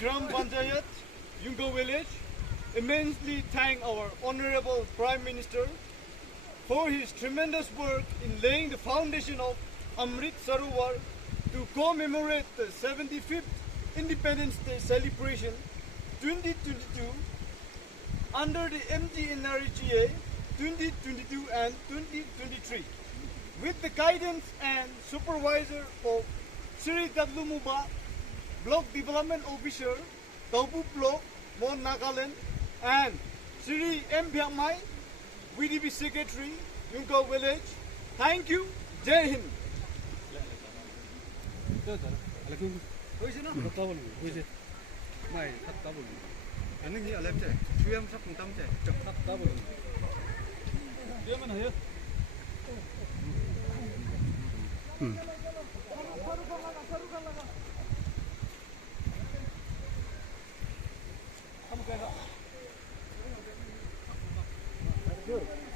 Gram Panchayat, Yongkhao village, immensely thank our Honorable Prime Minister for his tremendous work in laying the foundation of Amrit Sarovar to commemorate the 75th Independence Day celebration 2022 under the MGNRGA 2022 and 2023 with the guidance and supervisor of Sri Nagaland Block Development Officer, Taubu Block, Mon Nagaland, and Sri M. Bhyamai, VDP Secretary, Yongkhao Village. Thank you. Jai Hind. Good.